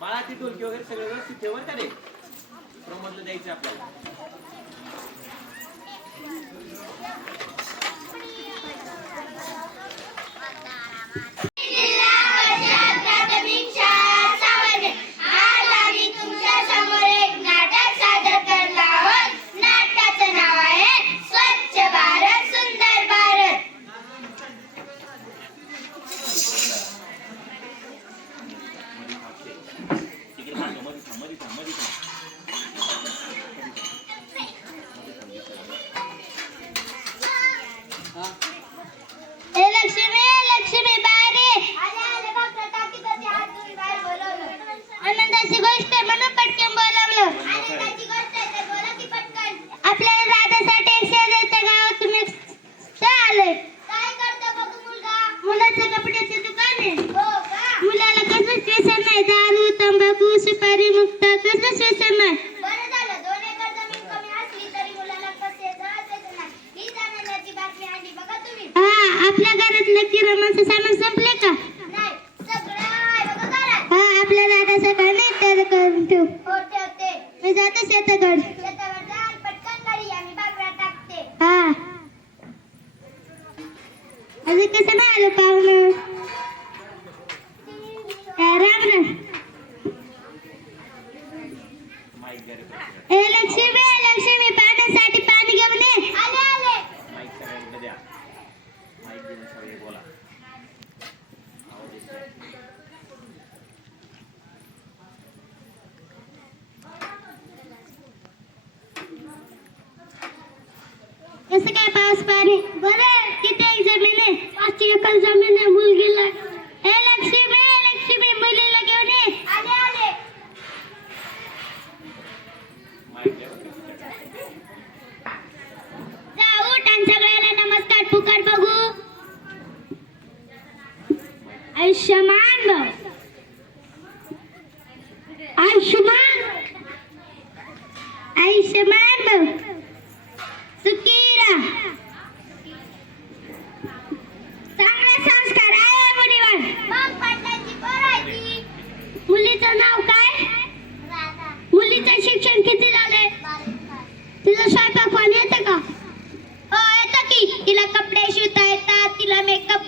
बाळाची ती ढोलकी वगैरे सगळे व्यवस्थित ठेवा का रे. प्रमोदला द्यायचं आपल्याला. மதிட்டான் மதிட்டான் कसं काय पाऊस पाणी? बरं किती जमीन? आहे पाच एकर जमीन आहे मुलगीला. ए लक्ष्मी लक्ष्मी मुलीला घेऊन ये. आले आले. सगळ्याला नमस्कार बघू. आयुष्यमान भाऊ.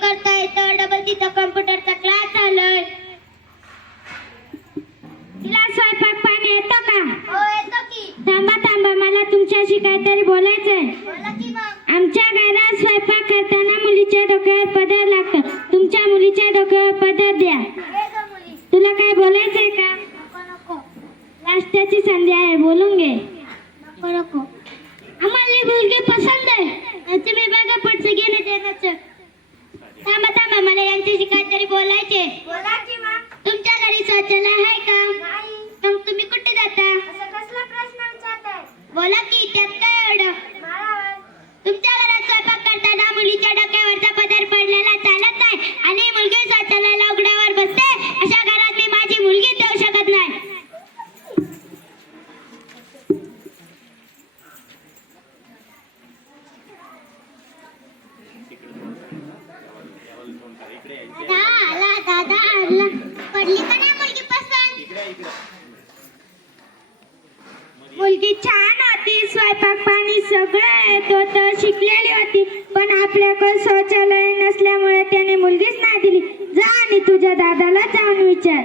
करता येतं डबल तिचा कॉम्प्युटरचा क्लास आलाय. तिला स्वयंपाक पाणी येतं का? हो, थांबा थांबा मला तुमच्याशी काहीतरी बोलायचंय. आमच्या घरात स्वयंपाक करताना मुलीच्या डोक्यावर पदर लागतं. तुमच्या मुलीच्या डोक्यावर पदर द्या. तुला काय बोलायचंय का? नाश्त्याची संधी आहे बोलून घे. नको नको. आम्हाला मुलगी पसंत आहे. तुम्ही बघा पुढचं घेणं देण्याचं तुमच्याशी काहीतरी बोलायचे बोला की मॅम तुमच्या घरी शौचालय आहे का? मग तुम्ही कुठे जाता? असं कसला प्रश्न विचारताय? बोला की त्यात काय एवढं? तुमच्या मोकळा आहे तर शिकलेली होती पण आपल्याकडे शौचालय नसल्यामुळे त्याने मुलगीच नाही दिली. जा आणि तुझ्या दादाला जाऊन विचार.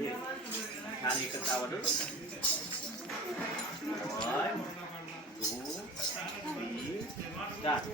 Nah, ketawa dulu. One, two, three, start.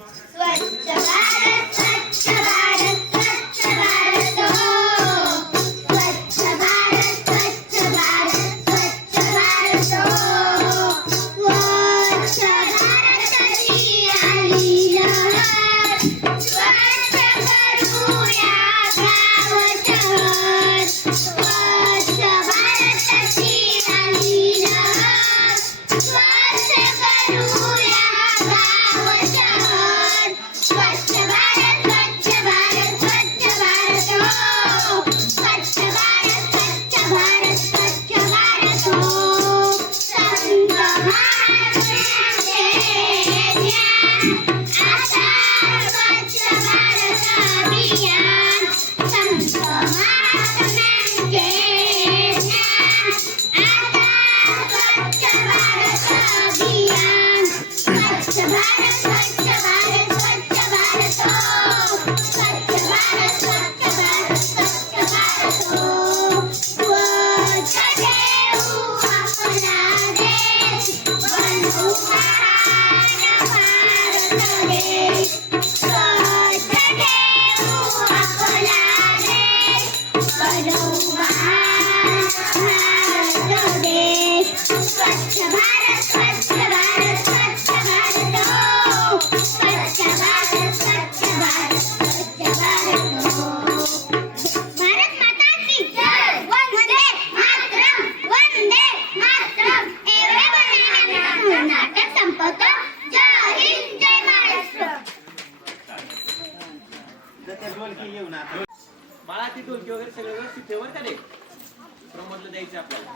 की येऊ ना बाळा ती ढोलकी वगैरे सगळं व्यवस्थित ठेव बरं का रे? प्रमोदला द्यायचं आपल्याला.